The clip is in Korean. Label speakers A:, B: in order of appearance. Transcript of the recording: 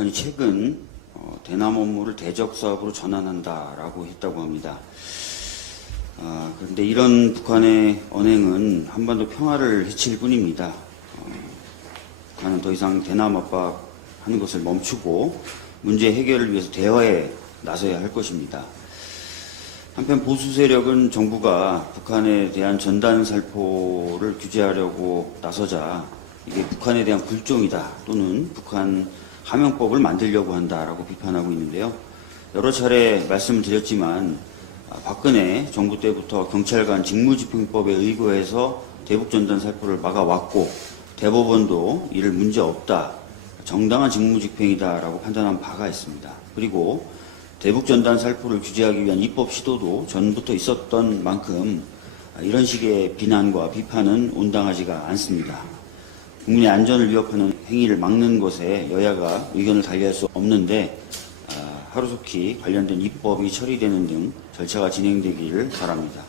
A: 북한이 최근 어, 대남 업무를 대적 사업으로 전환한다라고 했다고 합니다. 아, 그런데 이런 북한의 언행은 한반도 평화를 해칠 뿐입니다. 어, 북한은 더 이상 대남 압박하는 것을 멈추고 문제 해결을 위해서 대화에 나서야 할 것입니다. 한편 보수 세력은 정부가 북한에 대한 전단 살포를 규제하려고 나서자 이게 북한에 대한 굴종이다 또는 북한 하명법을 만들려고 한다라고 비판하고 있는데요. 여러 차례 말씀을 드렸지만 아, 박근혜 정부 때부터 경찰관 직무집행법에 의거해서 대북 전단 살포를 막아왔고 대법원도 이를 문제 없다 정당한 직무집행이다라고 판단한 바가 있습니다. 그리고 대북 전단 살포를 규제하기 위한 입법 시도도 전부터 있었던 만큼 이런 식의 비난과 비판은 온당하지가 않습니다. 국민의 안전을 위협하는 행위를 막는 것에 여야가 의견을 달리할 수 없는데 아, 하루속히 관련된 입법이 처리되는 등 절차가 진행되기를 바랍니다.